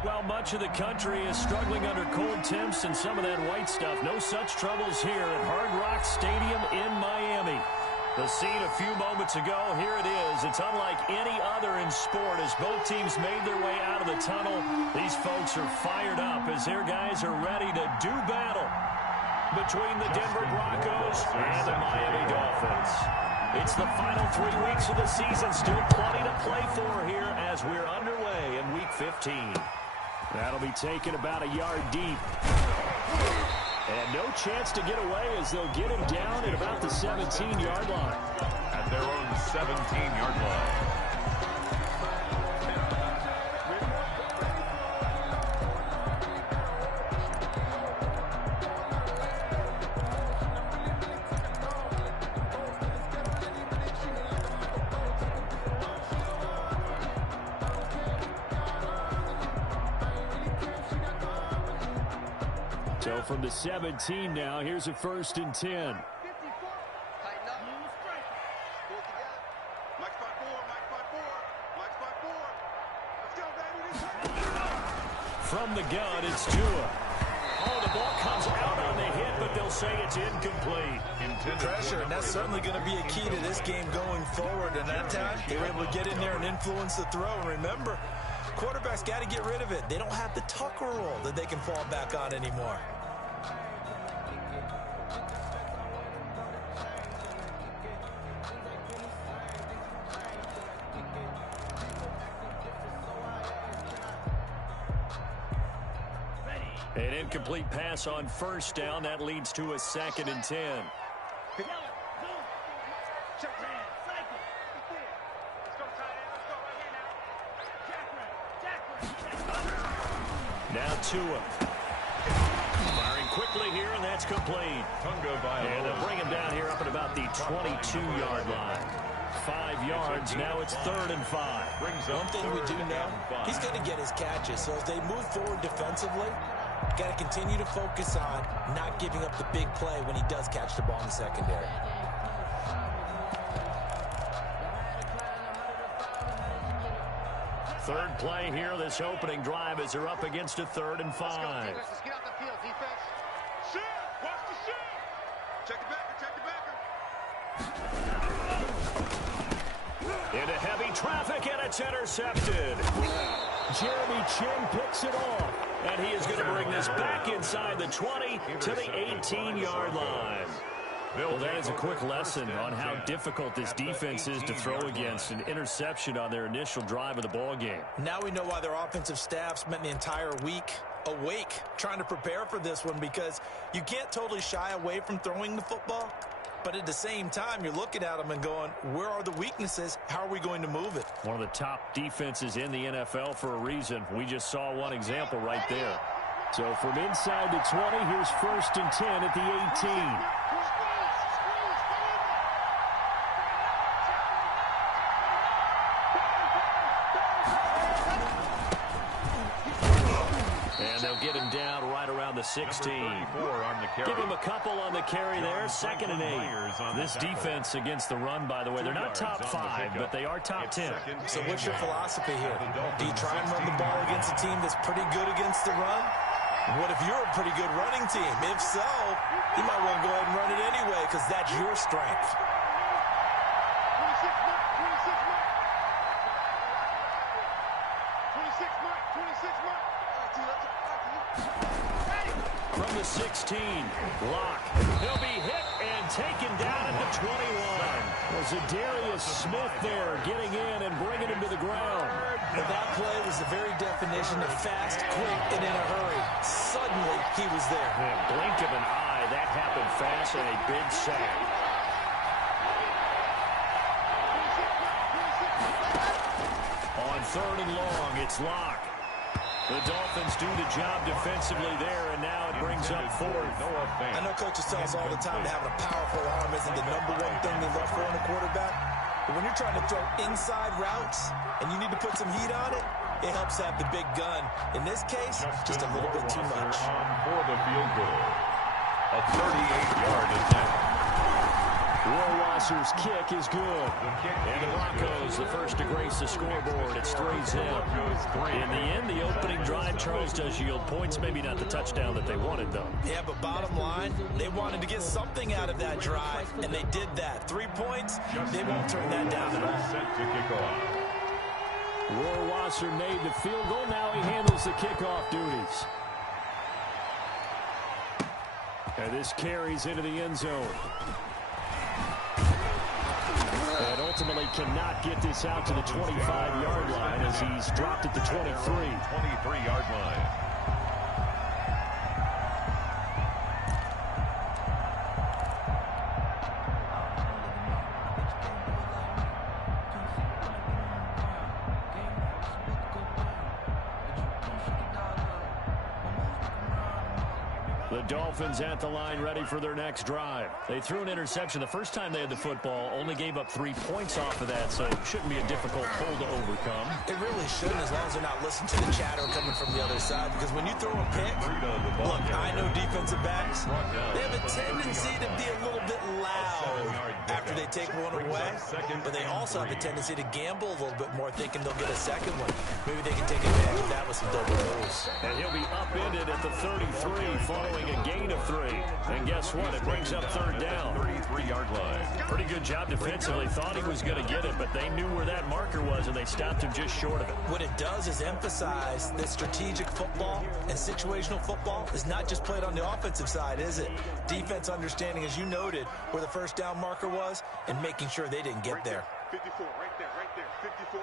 Well, much of the country is struggling under cold temps and some of that white stuff. No such troubles here at Hard Rock Stadium in Miami. The scene a few moments ago, here it is. It's unlike any other in sport as both teams made their way out of the tunnel. These folks are fired up as their guys are ready to do battle between the Denver Broncos and the Miami Dolphins. It's the final 3 weeks of the season. Still plenty to play for here as we're underway in Week 15. That'll be taken about a yard deep. And no chance to get away as they'll get him down at about the 17-yard line. At their own 17-yard line. So from the 17 now, here's a 1st and 10. From the gun, it's Tua. Oh, the ball comes out on the hit, but they'll say it's incomplete. Pressure, and that's certainly going to be a key to this game going forward. And that time, they were able to get in there and influence the throw. And remember, quarterbacks got to get rid of it. They don't have the Tucker roll that they can fall back on anymore. An incomplete pass on 1st down. That leads to a 2nd and 10. Now Tua. Firing quickly here, and that's complete. And they'll bring him down here up at about the 22-yard line. 5 yards. Now it's 3rd and 5. One thing we do know, he's going to get his catches. So as they move forward defensively, got to continue to focus on not giving up the big play when he does catch the ball in the secondary. Third play here, this opening drive as they're up against a 3rd and 5. Let's get out the field, defense. Shoot! Watch the shoot! Check the backer, Into heavy traffic, and it's intercepted. Jeremy Chin picks it off, and he is going to bring this back inside the 20 to the 18-yard line. Well, that is a quick lesson on how difficult this defense is to throw against. An interception on their initial drive of the ball game. Now we know why their offensive staff spent the entire week awake trying to prepare for this one, because you can't totally shy away from throwing the football. But at the same time, you're looking at them and going, where are the weaknesses? How are we going to move it? One of the top defenses in the NFL for a reason. We just saw one example right there. So from inside the 20, here's 1st and 10 at the 18. Get him down right around the 16. Give him a couple on the carry there. 2nd and 8. This defense against the run, by the way, they're not top 5, but they are top 10. So what's your philosophy here? Do you try and run the ball against a team that's pretty good against the run? What if you're a pretty good running team? If so, you might want to go ahead and run it anyway, because that's your strength. From the 16, Locke. He'll be hit and taken down at the 21. Was Zadarius Smith there getting in and bringing him to the ground. But that play was the very definition of fast, quick, and in a hurry. Suddenly, he was there. Yeah, blink of an eye. That happened fast and a big sack. On 3rd and long, it's Locke. The Dolphins do the job defensively there, and now it brings up 4th. I know coaches tell us all the time that having a powerful arm isn't the #1 thing they look for in a quarterback. But when you're trying to throw inside routes and you need to put some heat on it, it helps have the big gun. In this case, just a little bit too much. For the field goal. A 38-yard attempt. Rohrwasser's kick is good. And the Broncos, the first to grace the scoreboard. It's 3-0. In the end, the opening drive, Charles, does yield points. Maybe not the touchdown that they wanted, though. Yeah, but bottom line, they wanted to get something out of that drive, and they did that. 3 points, they won't turn that down at all. Set to kick off. Rohrwasser made the field goal. Now he handles the kickoff duties. And this carries into the end zone. And ultimately cannot get this out to the 25-yard line as he's dropped at the 23. 23-yard line. The Dolphins at the line ready for their next drive. They threw an interception the first time they had the football, only gave up 3 points off of that, so it shouldn't be a difficult hole to overcome. It really shouldn't, as long as they're not listening to the chatter coming from the other side, because when you throw a pick, look, I know defensive backs, they have a tendency to be a little bit loud after they take one away, but they also have a tendency to gamble a little bit more, thinking they'll get a second one. Maybe they can take advantage of that with some double moves. And he'll be upended at the 33 following a gain of 3. And guess what? It brings up third down. 33-yard line. Pretty good job defensively. Thought he was going to get it, but they knew where that marker was, and they stopped him just short of it. What it does is emphasize that strategic football and situational football is not just played on the offensive side, is it? Defense understanding, as you noted, where the first down marker was and making sure they didn't get there. 54, right there, 54.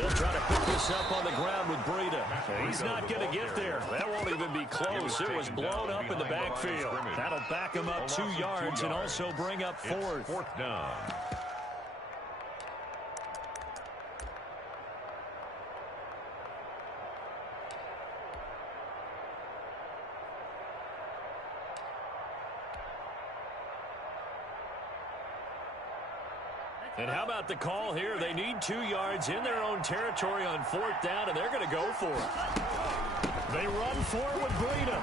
They'll try to pick this up on the ground with Breida. He's not going to get there. That won't even be close. It was blown up in the backfield. That'll back him up 2 yards and also bring up fourth. Fourth down. And how about the call here? They need 2 yards in their own territory on fourth down, and they're going to go for it. They run for it with Breida.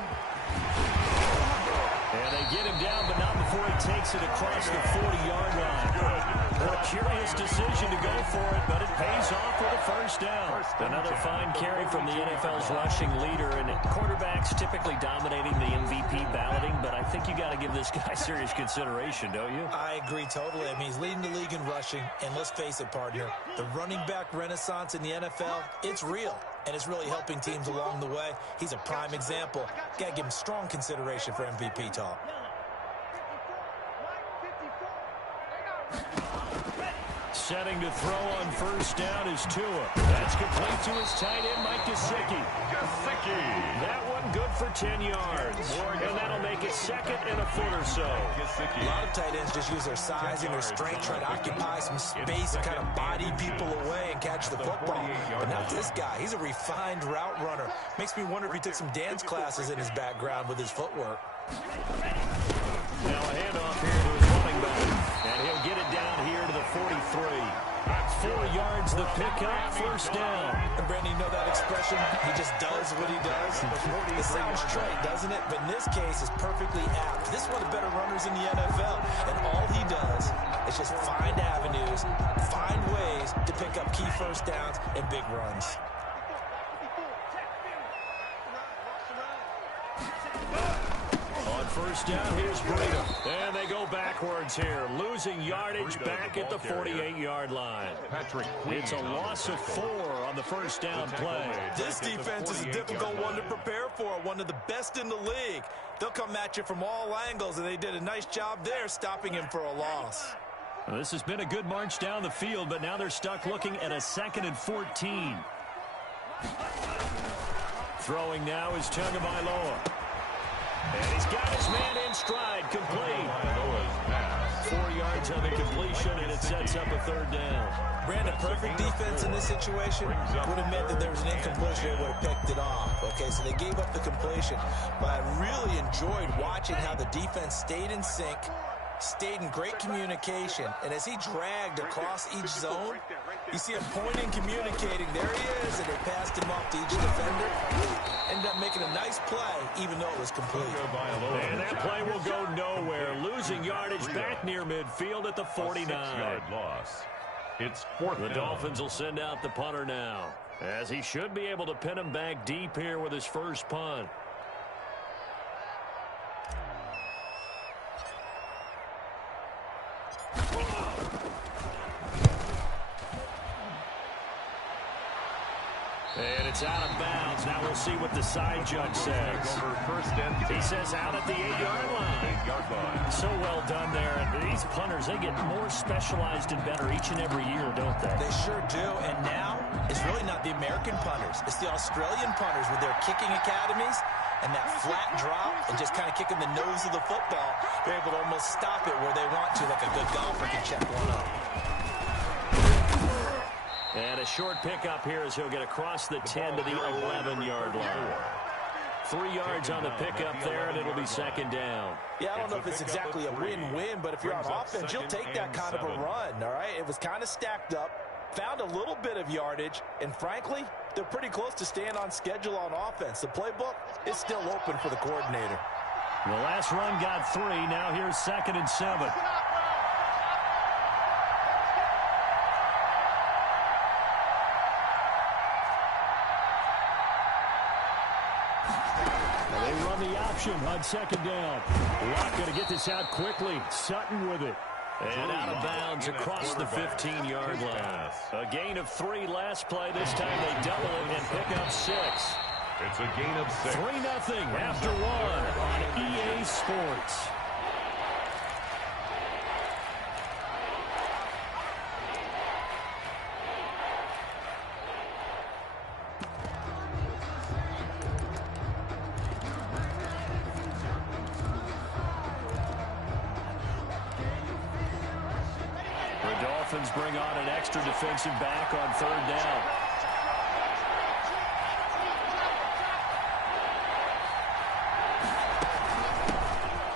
And they get him down, but not before he takes it across the 40-yard line. A curious decision to go for it, but it pays off with a first down. Another fine carry from the NFL's rushing leader, and quarterbacks typically dominating the MVP balloting, but I think you got to give this guy serious consideration, don't you? I agree totally. I mean, he's leading the league in rushing, and let's face it, partner, the running back renaissance in the NFL, it's real, and it's really helping teams along the way. He's a prime example. Got to give him strong consideration for MVP talk. Setting to throw on first down is Tua. That's complete to his tight end, Mike Gesicki. That one good for 10 yards. And that'll make it second and a foot or so. A lot of tight ends just use their size and their strength, try to occupy some space and kind of body people away and catch the football. But not this guy. He's a refined route runner. Makes me wonder if he took some dance classes in his background with his footwork. Now a handoff here to his running back. And he'll get it down here to the 43. 4 yards the pickup, first down. And Brandon, you know that expression? He just does what he does. It sounds trite, doesn't it? But in this case, it's perfectly apt. This is one of the better runners in the NFL. And all he does is just find avenues, find ways to pick up key first downs and big runs. First down, here's Breida. And they go backwards here, losing yardage back at the 48-yard line. It's a loss of 4 on the first down play. This defense is a difficult one to prepare for, one of the best in the league. They'll come at you from all angles, and they did a nice job there stopping him for a loss. Well, this has been a good march down the field, but now they're stuck looking at a 2nd and 14. Throwing now is Tagovailoa. And he's got his man in stride, complete. 4 yards on the completion, and it sets up a third down. Brandon, perfect defense in this situation would have meant that there was an incompletion. They would have picked it off. Okay, so they gave up the completion. But I really enjoyed watching how the defense stayed in sync, stayed in great communication. And as he dragged across each zone, you see him pointing, communicating. There he is, and they passed him off to each defender. Ended up making a nice play, even though it was complete. And that play will go nowhere. Losing yardage back near midfield at the 49. 6-yard loss. It's fourth down. The Dolphins will send out the punter now, as he should be able to pin him back deep here with his first punt. And it's out of bounds. Now we'll see what the side judge says. He says out at the 8-yard line. So well done there. And these punters, they get more specialized and better each and every year, don't they? They sure do. And now it's really not the American punters. It's the Australian punters with their kicking academies and that flat drop and just kind of kicking the nose of the football. They're able to almost stop it where they want to, like a good golfer can check one up. And a short pickup here as he'll get across the 10 to the 11-yard line. 3 yards on the pickup there, and it'll be second down. Yeah, I don't know if it's exactly a win-win, but if you're on offense, you'll take that kind of a run, all right? It was kind of stacked up, found a little bit of yardage, and frankly, they're pretty close to staying on schedule on offense. The playbook is still open for the coordinator. The last run got 3. Now here's 2nd and 7. The option on 2nd down. Locke going to get this out quickly. Sutton with it. And out of bounds across the 15-yard line. A gain of 3 last play. This time they double it and pick up 6. It's a gain of 6. 3-0 after 1 on EA Sports. Bring on an extra defensive back on 3rd down.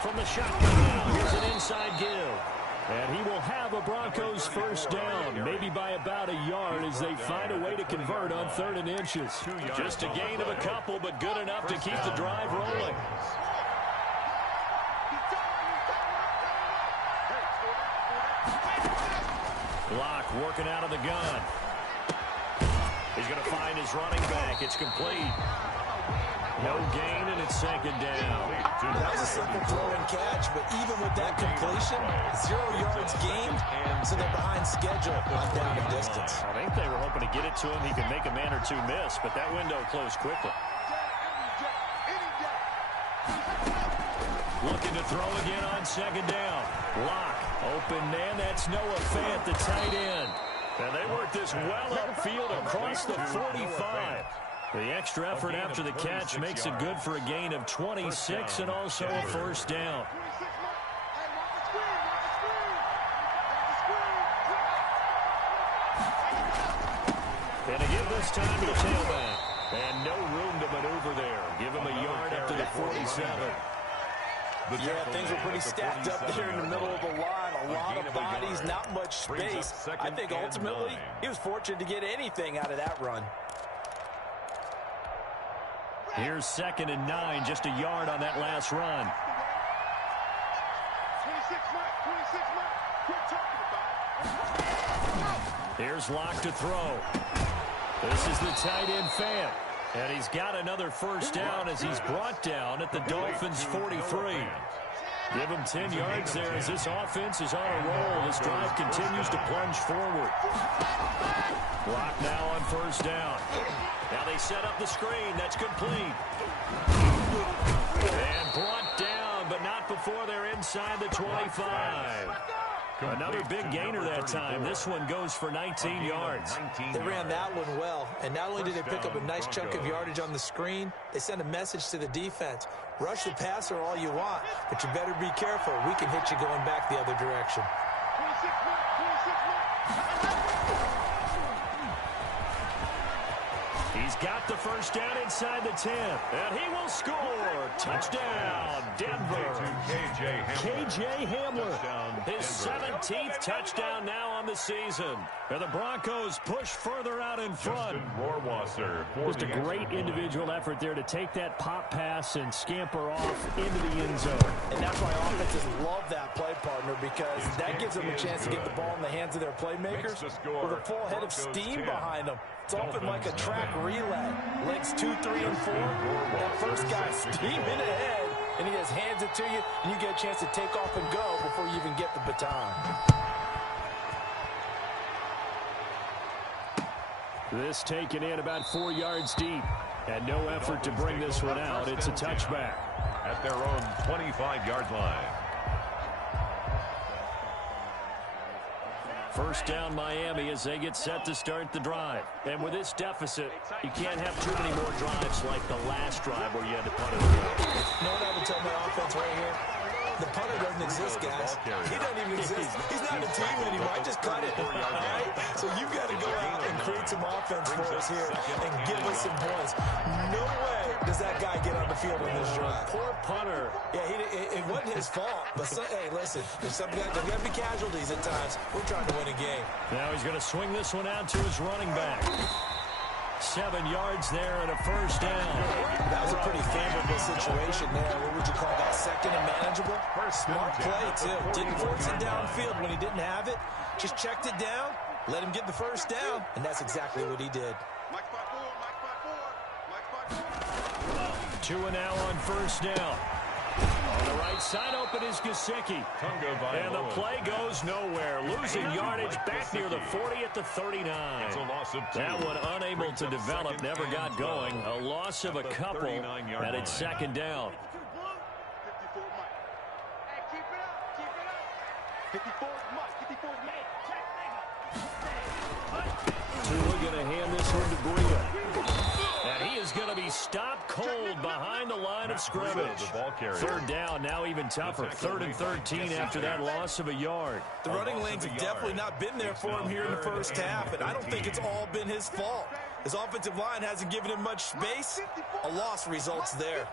From the shotgun now, here's an inside give. And he will have a Broncos first down, maybe by about a yard as they find a way to convert on 3rd and inches. Just a gain of a couple, but good enough to keep the drive rolling. Locke working out of the gun. He's going to find his running back. It's complete. No gain, and it's 2nd down. That was a simple throw and catch, but even with that completion, 0 yards gained, so they're behind schedule on down and distance. I think they were hoping to get it to him. He could make a man or two miss, but that window closed quickly. Looking to throw again on 2nd down. Locke, open man. That's Noah Fant, the tight end. And they work this well upfield across the 45. The extra effort after the catch makes it good for a gain of 26 and also a first down. And to give this time to the tailback. And no room to maneuver there. Give him a yard up to the 47. Yeah, things were pretty stacked up there in the middle of the line. A lot of bodies, not much space. I think ultimately he was fortunate to get anything out of that run. Here's 2nd and 9, just a yard on that last run. 26 Quit talking about it. Here's Locke to throw. This is the tight end Fant. And he's got another first down as he's brought down at the Dolphins' 43. Give him 10 yards there as this offense is on a roll. This drive continues to plunge forward. Locke now on first down. Now they set up the screen. That's complete. And brought down, but not before they're inside the 25. Another big gainer that time. This one goes for 19 yards. They ran that one well, and not only did they pick up a nice chunk of yardage on the screen, they sent a message to the defense. Rush the passer all you want, but you better be careful. We can hit you going back the other direction. He's got the first down inside the 10. And he will score. Touchdown, Denver. KJ Hamler. His 17th touchdown now on the season. And the Broncos push further out in front. Just a great individual effort there to take that pop pass and scamper off into the end zone. And that's why offenses love that play, partner, because that gives them a chance to get the ball in the hands of their playmakers with a full head of steam behind them. It's often like a track relay. Legs 2, 3, and 4. That first guy steaming ahead, and he just hands it to you, and you get a chance to take off and go before you even get the baton. This taken in about 4 yards deep. And no effort to bring this one out. It's a touchback. At their own 25-yard line. First down Miami as they get set to start the drive. And with this deficit, you can't have too many more drives like the last drive where you had to punt it away. You know what I would tell my offense right here? The punter doesn't exist, guys. He doesn't even exist. He's not a team anymore. I just cut it. Right? So you've got to go out and create some offense for us here and give us some points. No way does that guy get on the field on this drive. Poor punter. Yeah, it wasn't his fault. But, hey, listen, there's got to be casualties at times. We're trying to win a game. Now he's going to swing this one out to his running back. 7 yards there and a first down. That was a pretty favorable situation there. What would you call that? Second and manageable? Smart play, too. Didn't force it downfield when he didn't have it. Just checked it down, let him get the first down, and that's exactly what he did. 2 and now on first down. On the right side open is Gesicki. And the play goes nowhere. Losing yardage back near the 40 at the 39. That one unable to develop, never got going. A loss of a couple, and it's second down. 54 Tua going to hand this one to Breida. And he is going to be stopped cold behind the line of scrimmage. Third down, now even tougher. 3rd and 13 after that loss of a yard. The running lanes have definitely not been there for him here in the first half, and I don't think it's all been his fault. His offensive line hasn't given him much space. A loss results there.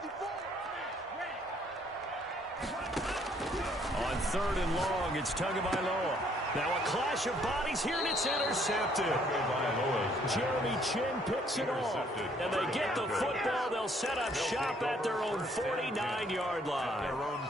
On 3rd and long, it's Tagovailoa. Now a clash of bodies here, and it's intercepted. Jeremy Chin picks it off. And they get the football. They'll set up shop at their own 49-yard line.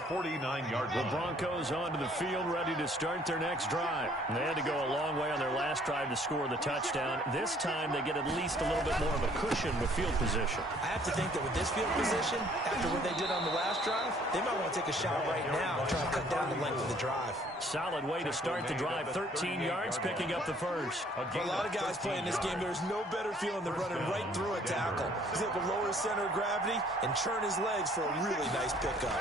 The Broncos onto the field, ready to start their next drive. They had to go a long way on their last drive to score the touchdown. This time, they get at least a little bit more of a cushion with field position. I have to think that with this field position, after what they did on the last drive, they might want to take a shot right now and try to cut down the length of the drive. Solid way to start the drive. 13 yards, picking up the first. For a lot of guys playing this game, there's no better feeling than running right through a tackle. He's able to lower his center of gravity and churn his legs for a really nice pickup.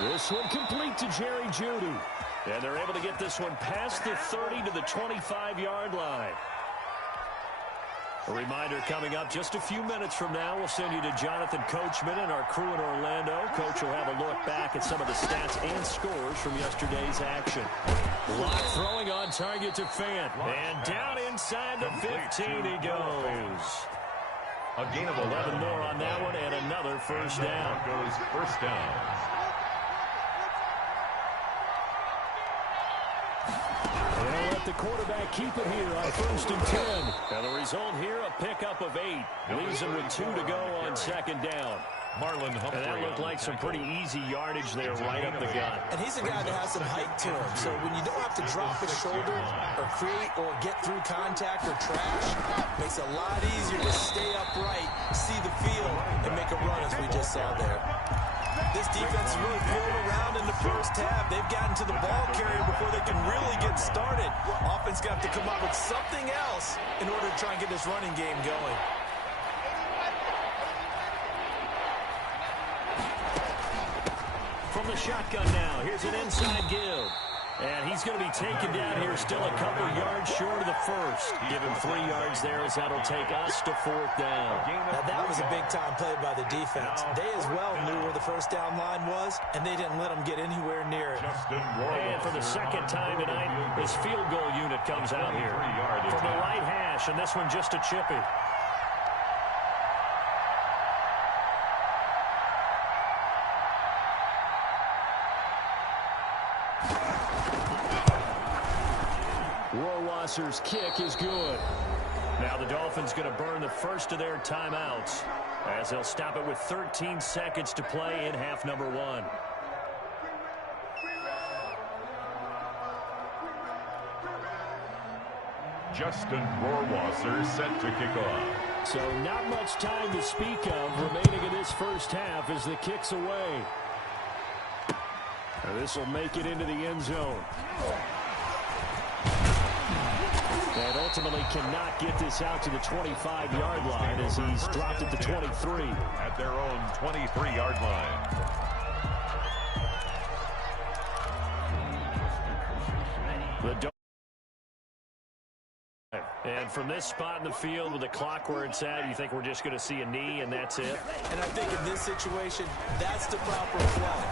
This one complete to Jerry Jeudy. And they're able to get this one past the 30 to the 25-yard line. A reminder coming up just a few minutes from now. We'll send you to Jonathan Coachman and our crew in Orlando. Coach will have a look back at some of the stats and scores from yesterday's action. Lock throwing on target to Fant. And down inside the 15 he goes. A gain of 11 more on that one and another first down. Goes first down. The quarterback keep it here on 1st and 10. And the result here, a pickup of 8. Leaves him with 2 to go on 2nd down. Marlon Humphrey. And that looked like some pretty easy yardage there right up the gut. And he's a guy that has some height to him. So when you don't have to drop his shoulder or create or get through contact or trash, it makes it a lot easier to stay upright, see the field, and make a run as we just saw there. This defense is really pulling around in the first half. They've gotten to the ball carrier before they can really get started. Offense got to come up with something else in order to try and get this running game going. From the shotgun now, here's an inside give. And he's going to be taken down here, still a couple yards short of the first. Give him 3 yards there as that'll take us to 4th down. Now that was a big-time play by the defense. They as well knew where the first down line was, and they didn't let them get anywhere near it. And for the second time tonight, his field goal unit comes out here. From the right hash, possession. This one just a chippy. Rohrwasser's kick is good. Now the Dolphins going to burn the first of their timeouts as they'll stop it with 13 seconds to play in half number 1. Justin Rohrwasser set to kick off. So not much time to speak of remaining in this first half as the kick's away. This will make it into the end zone. And ultimately cannot get this out to the 25-yard line as he's dropped at the 23. At their own 23-yard line. And from this spot in the field with the clock where it's at, you think we're just going to see a knee and that's it? And I think in this situation, that's the proper play.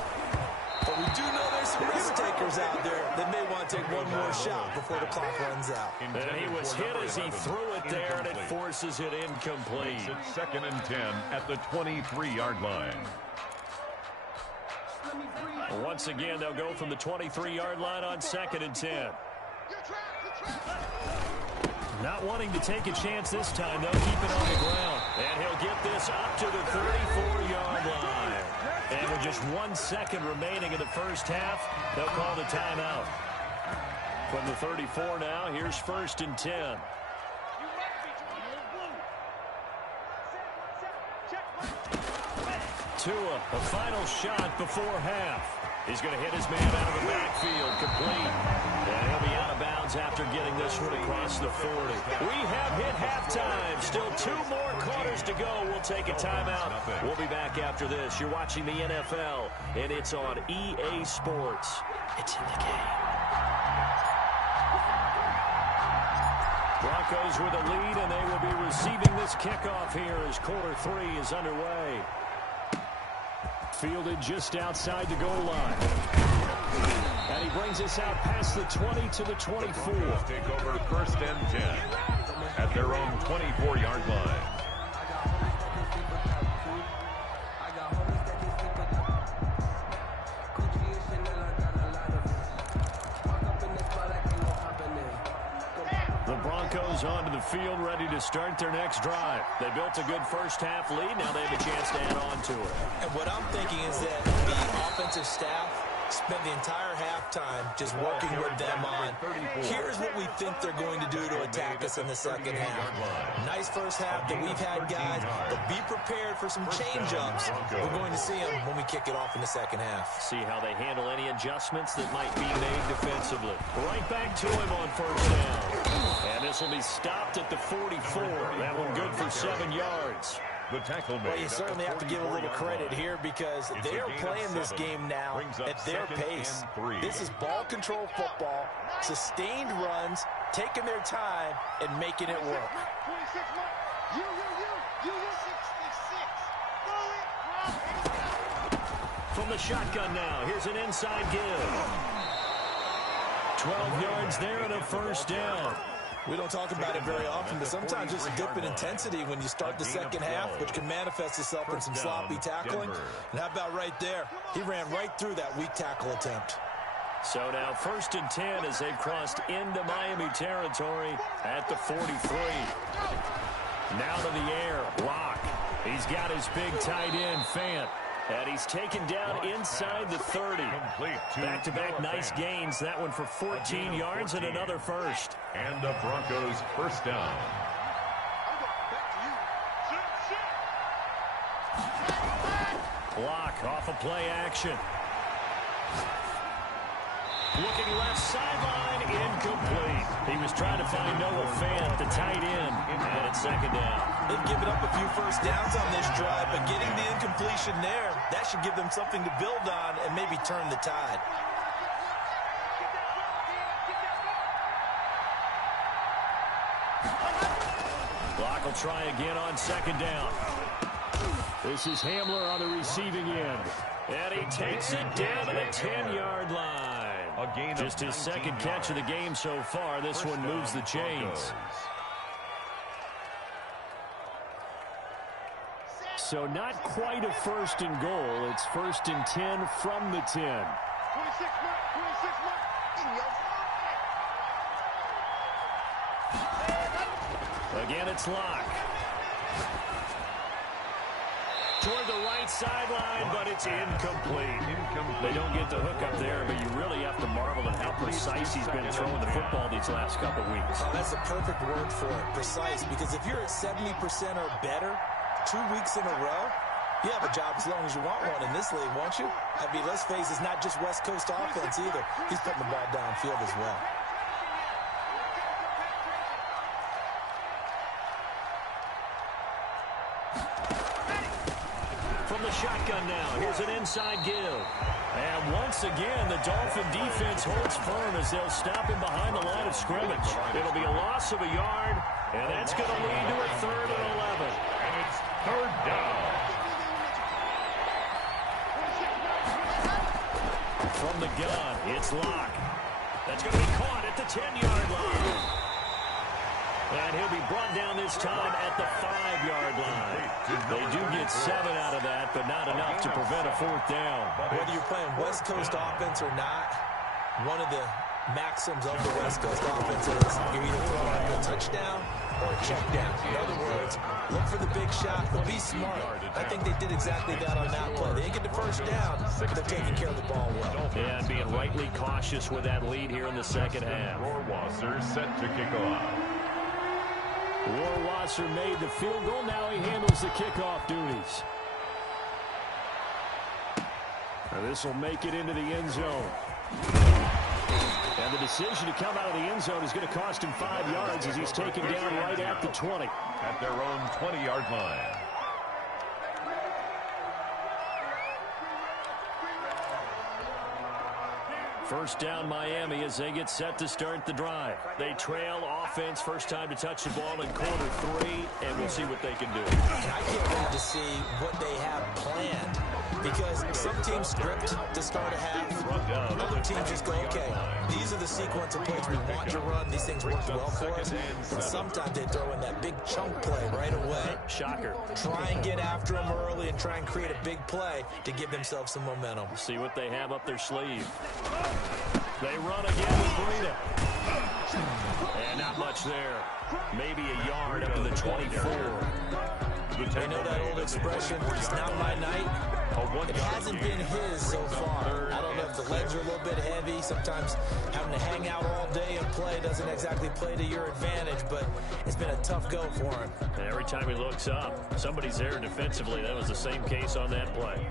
But we do know there's some risk takers out there that may want to take one more shot before the clock runs out. And he was hit as he threw it there, and it forces it incomplete. It's 2nd and 10 at the 23-yard line. Once again, they'll go from the 23-yard line on 2nd and 10. Not wanting to take a chance this time, they'll keep it on the ground. And he'll get this up to the 34-yard line. And with just 1 second remaining in the first half, they'll call the timeout. From the 34 now, here's 1st and 10. Tua, a final shot before half. He's going to hit his man out of the backfield, complete. And he'll be out of bounds after getting this one across the 40. We have hit halftime. Still 2 more quarters to go. We'll take a timeout. We'll be back after this. You're watching the NFL, and it's on EA Sports. It's in the game. Broncos with a lead, and they will be receiving this kickoff here as quarter 3 is underway. Fielded just outside the goal line. And he brings us out past the 20 to the 24. Take over 1st and 10 at their own 24-yard line. The Broncos onto the field, ready to start their next drive. They built a good first half lead. Now they have a chance to add on to it. And what I'm thinking is that the offensive staff spent the entire halftime just working with them on, here's what we think they're going to do to attack us in the second half. Nice first half that we've had, guys, but be prepared for some change-ups. We're going to see them when we kick it off in the second half. See how they handle any adjustments that might be made defensively. Right back to him on 1st down. And this will be stopped at the 44. That one good for 7 yards. The tackle made. Well, you certainly have to give a little credit here because they are playing this game now at their pace. This is ball control football, sustained runs, taking their time, and making it work. From the shotgun now, here's an inside give. 12 yards there and a 1st down. We don't talk about it very often, but sometimes there's a dip in intensity when you start the second half, which can manifest itself in some sloppy tackling. And how about right there? He ran right through that weak tackle attempt. So now 1st and 10 as they've crossed into Miami territory at the 43. Now to the air, Locke. He's got his big tight end, Fant. And he's taken down inside the 30. Back-to-back nice gains. That one for 14 yards and another 1st. And the Broncos 1st down. Block off a play action. Looking left sideline, incomplete. He was trying to find Noah Fant, the tight end, and it's 2nd down. They've given up a few first downs on this drive, but getting the incompletion there, that should give them something to build on and maybe turn the tide. Block will try again on 2nd down. This is Hamler on the receiving end. And he takes it down to the 10-yard line. Just his 2nd catch of the game so far. This one moves the chains. So not quite a first and goal. It's first and 10 from the 10. 26 mark, 26 mark. Again, it's Locke. Toward the right sideline, but it's incomplete. They don't get the hook up there, but you really have to marvel at how precise he's been throwing the football these last couple weeks. Oh, that's the perfect word for it, precise, because if you're at 70% or better 2 weeks in a row, you have a job as long as you want one in this league, won't you? I mean, let's face it, it's not just West Coast offense either. He's putting the ball downfield as well. From the shotgun now, here's an inside give. And once again, the Dolphin defense holds firm as they'll stop him behind the line of scrimmage. It'll be a loss of a yard, and that's going to lead to a 3rd and 11. And it's 3rd down. From the gun, it's Locke. That's going to be caught at the 10-yard line. And he'll be brought down this time at the 5-yard line. They do get 7 out of that, but not enough to prevent a 4th down. Whether you're playing West Coast offense or not, one of the maxims of the West Coast offense is you're either throwing a touchdown or a check down. In other words, look for the big shot, but be smart. I think they did exactly that on that play. They didn't get the first down, but they're taking care of the ball well. And being rightly cautious with that lead here in the second half. Rohrwasser set to kick off. Rohrwasser made the field goal. Now he handles the kickoff duties. And this will make it into the end zone. And the decision to come out of the end zone is going to cost him 5 yards as he's taken down right at the 20. At their own 20-yard line. First down Miami as they get set to start the drive. They trail offense, first time to touch the ball in quarter 3, and we'll see what they can do. I can't wait to see what they have planned, because some teams script to start a half. Other teams just go, okay, these are the sequence of plays we want to run. These things work well for us. And sometimes they throw in that big chunk play right away. Shocker. Try and get after them early and try and create a big play to give themselves some momentum. See what they have up their sleeve. They run again with Breida. And not much there. Maybe a yard up to the 24. They know that old expression, it's not my night. It hasn't been his so far. I don't know if the legs are a little bit heavy. Sometimes having to hang out all day and play doesn't exactly play to your advantage, but it's been a tough go for him. And every time he looks up, somebody's there defensively. That was the same case on that play.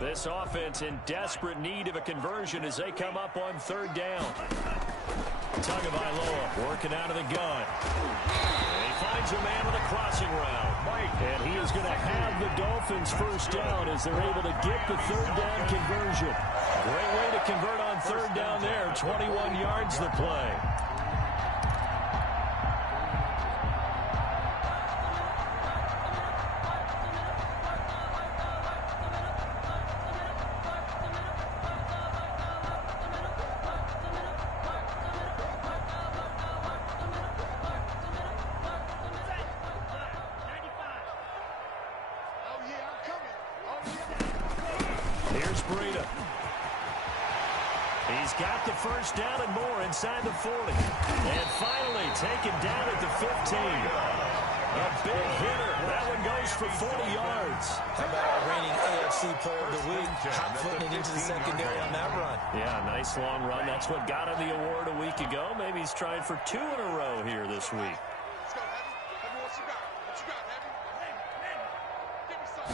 This offense in desperate need of a conversion as they come up on 3rd down. Tagovailoa working out of the gun. And he finds a man with a crossing route. And he is going to have the Dolphins first down as they're able to get the 3rd down conversion. Great way to convert on 3rd down there. 21 yards the play. Here's Breida. He's got the first down and more inside the 40. And finally taken down at the 15. A big hitter. That one goes for 40 yards. How about our reigning AFC Player of the Week? Hot-footing it into the secondary on that run. Yeah, nice long run. That's what got him the award a week ago. Maybe he's trying for 2 in a row here this week. Let's go, Heavy. Heavy, what you got? What you got, Heavy? Give me something.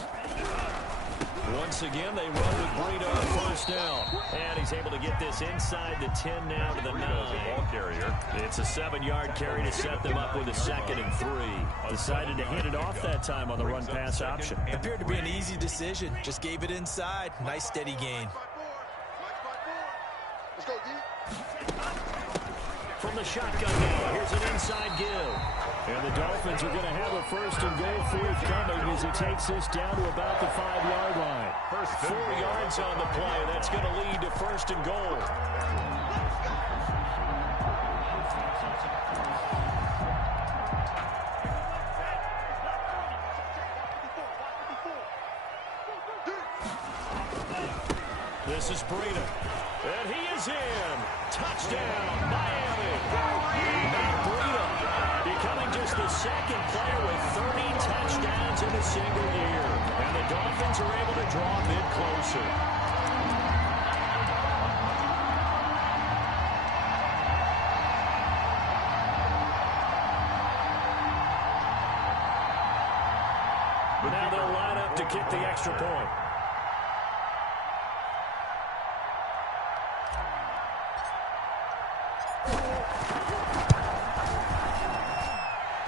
Once again, they run with Breida on first down. And he's able to get this inside the 10 now to the 9. Ball carrier. It's a 7-yard carry to set them up with a 2nd and 3. Decided to hand it off that time on the run-pass option. Appeared to be an easy decision. Just gave it inside. Nice steady gain. Let's go, D. From the shotgun now, here's an inside give. And the Dolphins are going to have a 1st and goal forthcoming as he takes this down to about the 5-yard line. 4 yards on the play. That's going to lead to 1st and goal. This is Breida. And he is in. Touchdown, Miami. Matt Breida becoming just the second player with 30 touchdowns in a single year. And the Dolphins are able to draw a bit closer. Now they'll line up to kick the extra point.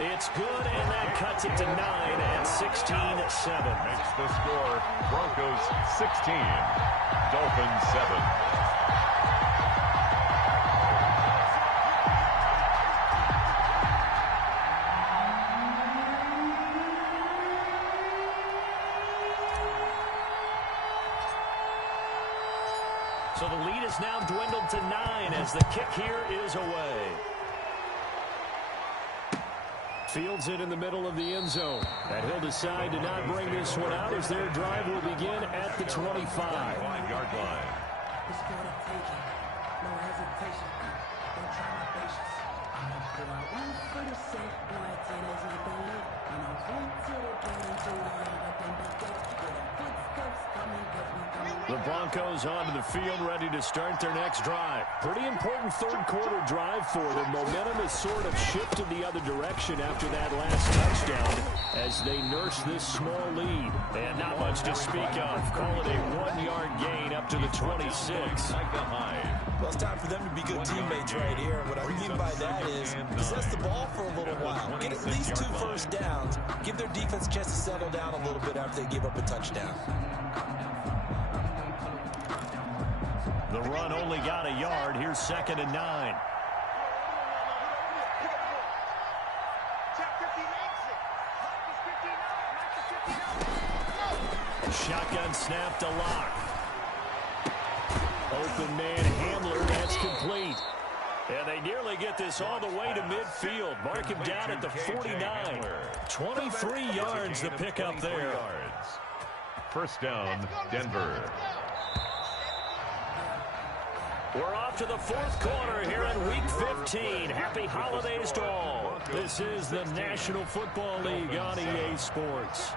It's good, and that cuts it to 9 at 16-7. Makes the score Broncos 16, Dolphins 7. So the lead is now dwindled to 9 as the kick here is away. Fields it in the middle of the end zone. And he'll decide to not bring this one out as their drive will begin at the 25. 5-yard line. The Broncos onto the field, ready to start their next drive. Pretty important third quarter drive for them. Momentum has sort of shifted the other direction after that last touchdown as they nurse this small lead. And not much to speak of. Call it a 1-yard gain up to the 26. Well, it's time for them to be good teammates right here. And what I mean by that is possess the ball for a little while. Get at least 2 first downs. Give their defense a chance to settle down a little bit after they give up a touchdown. The run only got a yard. Here's 2nd and 9. Shotgun snap to Lock. Open man Hamler, that's complete. And they nearly get this all the way to midfield. Mark him down at the 49. 23 yards the pickup there. First down, Denver. We're off to the 4th quarter here in Week 15. Happy holidays to all. This is the National Football League on EA Sports.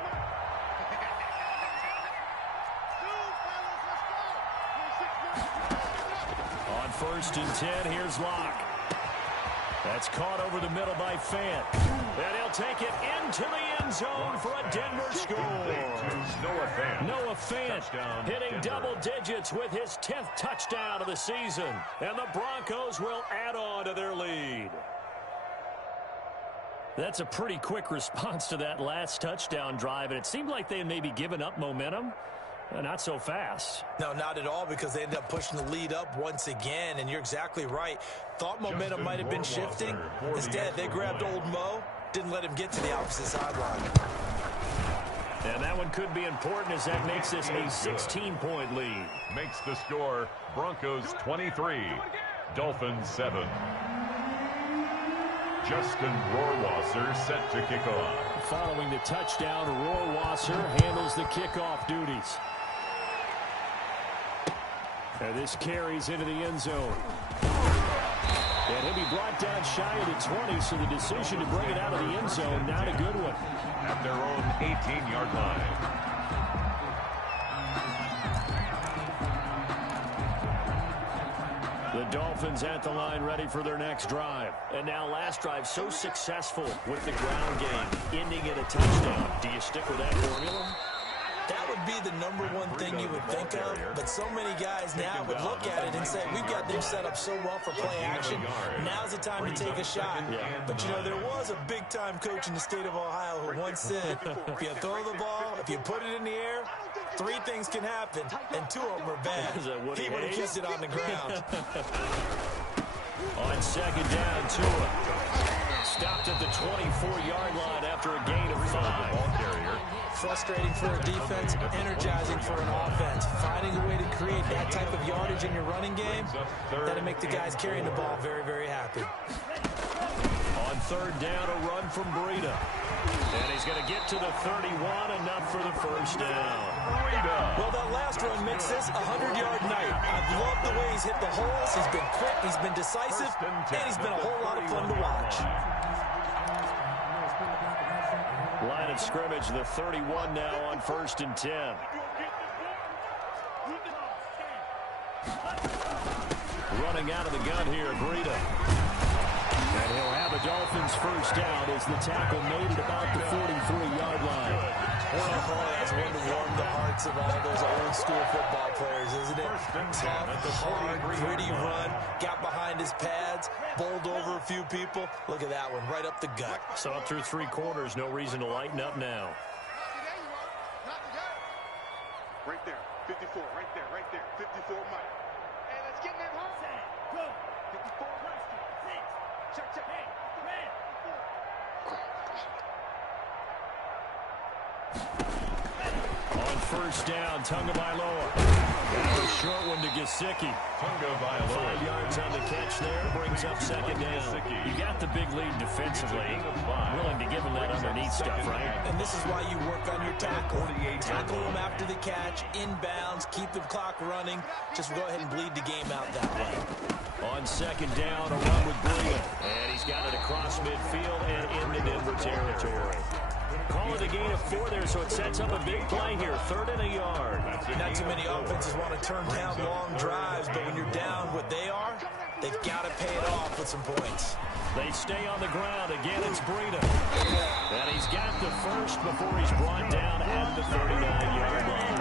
On 1st and 10, here's Locke. That's caught over the middle by Fant. And he'll take it into the end zone for a Denver score. Noah Fant hitting double digits with his 10th touchdown of the season. And the Broncos will add on to their lead. That's a pretty quick response to that last touchdown drive. And it seemed like they had maybe given up momentum. Not so fast. No, not at all, because they ended up pushing the lead up once again, and you're exactly right. Thought momentum might have been shifting. Instead, they grabbed old Mo, didn't let him get to the opposite sideline. And that one could be important as that makes this a 16-point lead. Makes the score Broncos 23, Dolphins 7. Justin Rohrwasser set to kick off. Following the touchdown, Rohrwasser handles the kickoff duties. And this carries into the end zone. And he'll be brought down shy of the 20, so the decision to bring it out of the end zone, not a good one. At their own 18-yard line. The Dolphins at the line ready for their next drive. And now last drive so successful with the ground game, ending in a touchdown. Do you stick with that formula? That would be the #1 thing you would think of, but so many guys now would look at it and say, we've got them set up so well for play action, now's the time to take a shot. But, you know, there was a big-time coach in the state of Ohio who once said, if you throw the ball, if you put it in the air, 3 things can happen, and 2 of them are bad. He would have kept it on the ground. On 2nd down, Tua stopped at the 24-yard line after a gain of 5. Frustrating for a defense, energizing for an offense. Finding a way to create that type of yardage in your running game, that'll make the guys carrying the ball very, very happy. On third down, a run from Breida. And he's going to get to the 31, enough for the first down. Well, that last run makes this a 100-yard night. I've loved the way he's hit the holes. He's been quick, he's been decisive, and he's been a whole lot of fun to watch. Line of scrimmage, the 31 now on 1st and 10. Running out of the gun here, Breida. And he'll have a Dolphins first down as the tackle made it about the 43-yard line. Oh, that's one to warm the hearts of all those old-school football players, isn't it? Tough, hard, gritty run, got behind his pads, bowled over a few people. Look at that one, right up the gut. So up through 3 quarters, no reason to lighten up now. Right there, 54, right there, 54, Mike. Hey, let's get in that hole. Go. 54, check. Hey, man. On first down, Tagovailoa. That was short one to Gesicki. 5 yards on the catch there, brings up second down. You got the big lead defensively. Willing to give him that underneath stuff, right? And this is why you work on your tackle. Tackle him after the catch, inbounds, keep the clock running. Just go ahead and bleed the game out that way. On second down, a run with Breida. And he's got it across midfield and into Denver territory. Call it a gain of 4 there, so it sets up a big play here. 3rd and a yard. Not too many offenses want to turn down long drives, but when you're down what they are, they've got to pay it off with some points. They stay on the ground. Again, it's Breida. And he's got the first before he's brought down at the 39-yard line.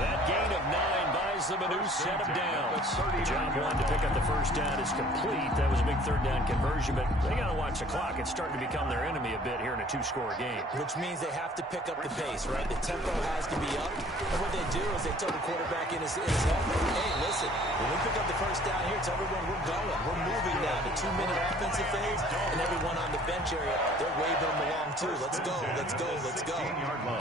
That gain of 9 buys them a new set of downs. Job 1 to pick up the first down is complete. That was a big 3rd down conversion, but they got to watch the clock. It's starting to become their enemy a bit here in a 2-score game. Which means they have to pick up the pace, right? The tempo has to be up. And what they do is they tell the quarterback in his head, hey, listen, when we pick up the first down here, tell everyone we're going. We're moving now. The 2-minute offensive phase, and everyone on the bench area, they're waving them along too. Let's go, let's go, let's go.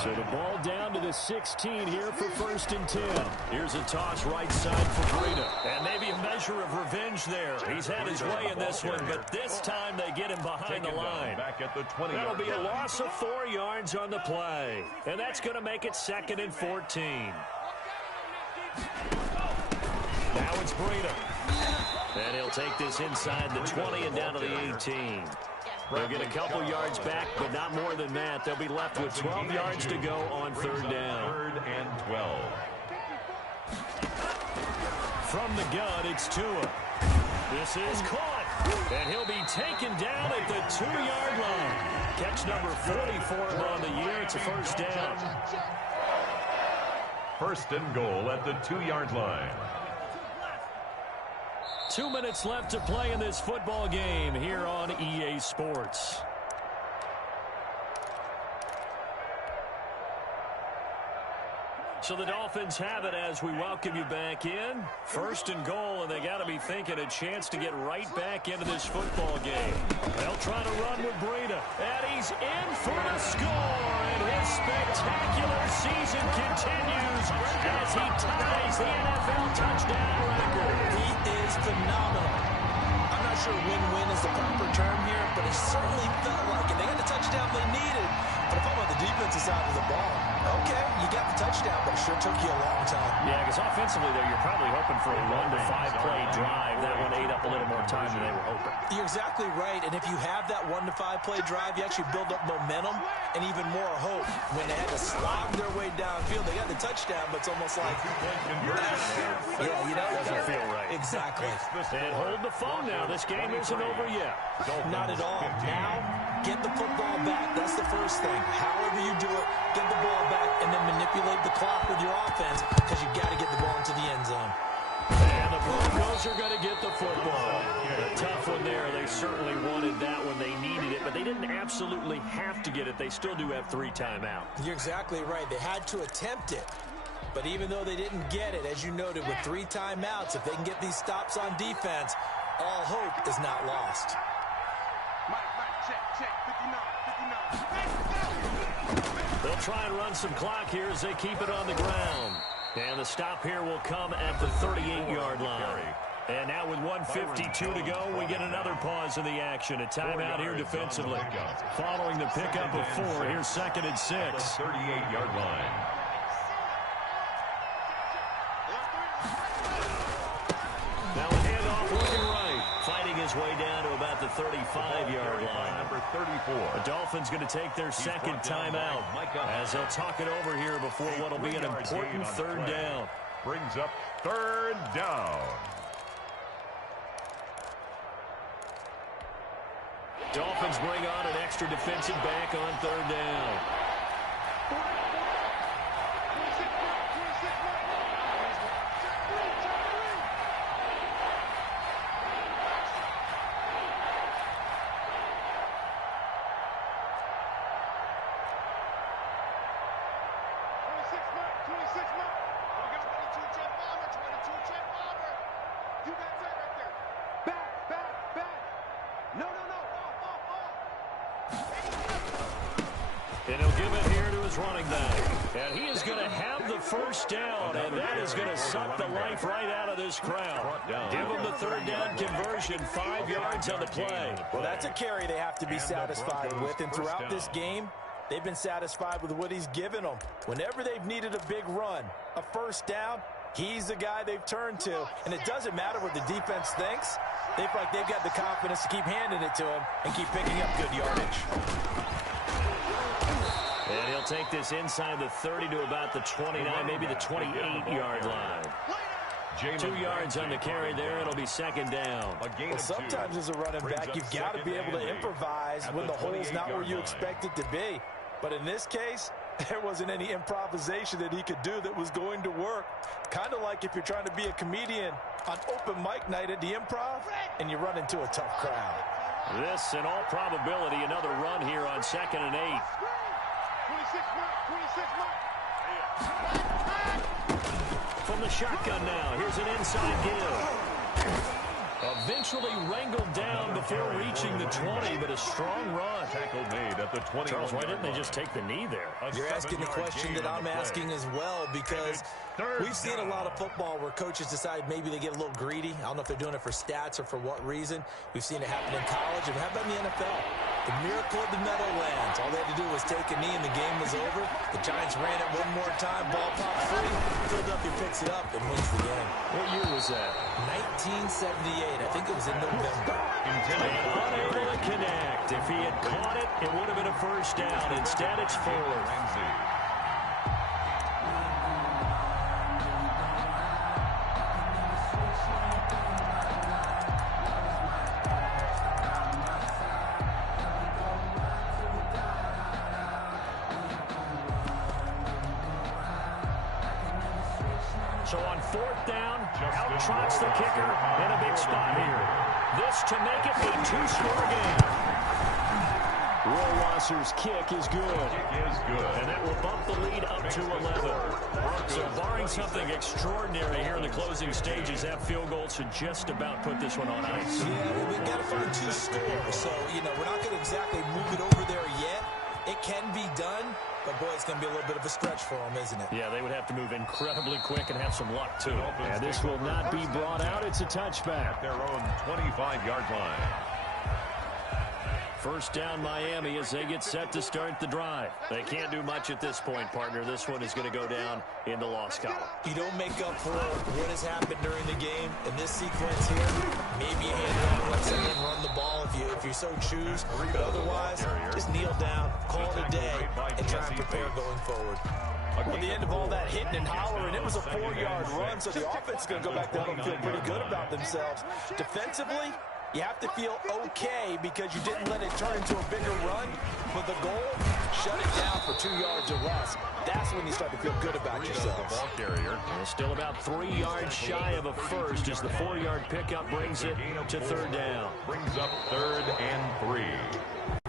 So the ball down to the 16 here for 1st and 10. Here's a toss right side for Breida. And maybe a measure of revenge there. He's had his way in this one, but this time they get him behind the line. Back at the 20. That'll be a loss of 4 yards on the play. And that's going to make it 2nd and 14. Now it's Breida. And he'll take this inside the 20 and down to the 18. They'll get a couple yards back, but not more than that. They'll be left with 12 yards to go on 3rd down. 3rd and 12. From the gun, it's Tua. This is caught, and he'll be taken down at the 2-yard line. Catch number 44 on the year. It's a first down. 1st and goal at the 2-yard line. 2 minutes left to play in this football game here on EA Sports. So the Dolphins have it as we welcome you back in. 1st and goal, and they got to be thinking a chance to get right back into this football game. They'll try to run with Breida, and he's in for the score, and his spectacular season continues as he ties the NFL touchdown record. He is phenomenal. I'm not sure win-win is the proper term here, but it certainly felt like it. They got the touchdown they needed. But if I'm on the defensive side of the ball, okay, you got the touchdown, but it sure took you a long time. Yeah, because offensively, though, you're probably hoping for a 1 to 5 play drive. That one ate up a little more time than they were hoping. You're exactly right, and if you have that 1 to 5 play drive, you actually build up momentum and even more hope. When they had to slog their way downfield, they got the touchdown, but it's almost like, yeah, you know, it doesn't feel right. Exactly. And hold the phone now. This game isn't over yet. Not at all. Now, get the football back. That's the first thing. However you do it, get the ball back and then manipulate the clock with your offense because you got to get the ball into the end zone. And the Broncos are going to get the football. A tough one there. They certainly wanted that one. They needed it, but they didn't absolutely have to get it. They still do have 3 timeouts. You're exactly right. They had to attempt it. But even though they didn't get it, as you noted, with 3 timeouts, if they can get these stops on defense, all hope is not lost. Check, 59. They'll try and run some clock here as they keep it on the ground. And the stop here will come at the 38-yard line. And now with 1:52 to go, we get another pause in the action. A timeout here defensively. Following the pickup of 4, here's 2nd and 6. 38-yard line. Now a handoff looking right. Fighting his way down to about the 35-yard line. Number 34. The Dolphins going to take their second timeout as they'll talk it over here before what will be an important 3rd down. Brings up 3rd down. Dolphins bring on an extra defensive back on 3rd down. And he'll give it here to his running back. And he is going to have the 1st down, and that is going to suck the life right out of this crowd. Give him the 3rd down conversion, 5 yards on the play. Well, that's a carry they have to be satisfied with, and throughout this game, they've been satisfied with what he's given them. Whenever they've needed a big run, a 1st down, he's the guy they've turned to. And it doesn't matter what the defense thinks. They feel like they've got the confidence to keep handing it to him and keep picking up good yardage. And he'll take this inside the 30 to about the 29, maybe the 28-yard line. 2 yards on the carry there. It'll be 2nd down. Well, sometimes as a running back, you've got to be able to improvise when the hole's not where you expect it to be. But in this case, there wasn't any improvisation that he could do that was going to work. Kind of like if you're trying to be a comedian on open mic night at the Improv and you run into a tough crowd. This, in all probability, another run here on 2nd and 8. From the shotgun now, here's an inside give. Eventually wrangled down before reaching the 20, but a strong run. Tackle made at the 20. Charles, why didn't they just take the knee there? You're asking the question that I'm asking as well, because we've seen a lot of football where coaches decide maybe they get a little greedy. I don't know if they're doing it for stats or for what reason. We've seen it happen in college, and how about in the NFL? The miracle of the Meadowlands. All they had to do was take a knee and the game was over. The Giants ran it one more time. Ball popped free. Philadelphia picks it up and wins the game. What year was that? 1978. I think it was in November. And unable to connect. If he had caught it, it would have been a 1st down. Instead, it's 4th. So on 4th down, out trots the kicker in a big spot here. This to make it a 2-score game. Rohrwasser's kick is good. And that will bump the lead up to 11. So barring something extraordinary here in the closing stages, that field goal should just about put this one on ice. Yeah, well, we've got to find 2 scores. So, we're not going to exactly move it over there yet. It can be done, but, boy, it's going to be a little bit of a stretch for them, isn't it? Yeah, they would have to move incredibly quick and have some luck, too. And this will not be brought out. It's a touchback. At their own 25-yard line. 1st down Miami as they get set to start the drive. They can't do much at this point, partner. This one is going to go down in the loss column. You don't make up for what has happened during the game in this sequence here. Maybe you hand it over, let someone run the ball if you so choose. But otherwise, just kneel down, call it a day, and try and prepare going forward. Well, at the end of all that hitting and hollering, it was a 4-yard run, so the offense is going to go back down and feel pretty good about themselves. Defensively, you have to feel okay because you didn't let it turn into a bigger run. But the goal, shut it down for 2 yards or less. That's when you start to feel good about yourselves. Ball carrier. And still about 3 yards shy of a 1st as the 4-yard pickup brings it to 3rd down. Brings up 3rd and 3.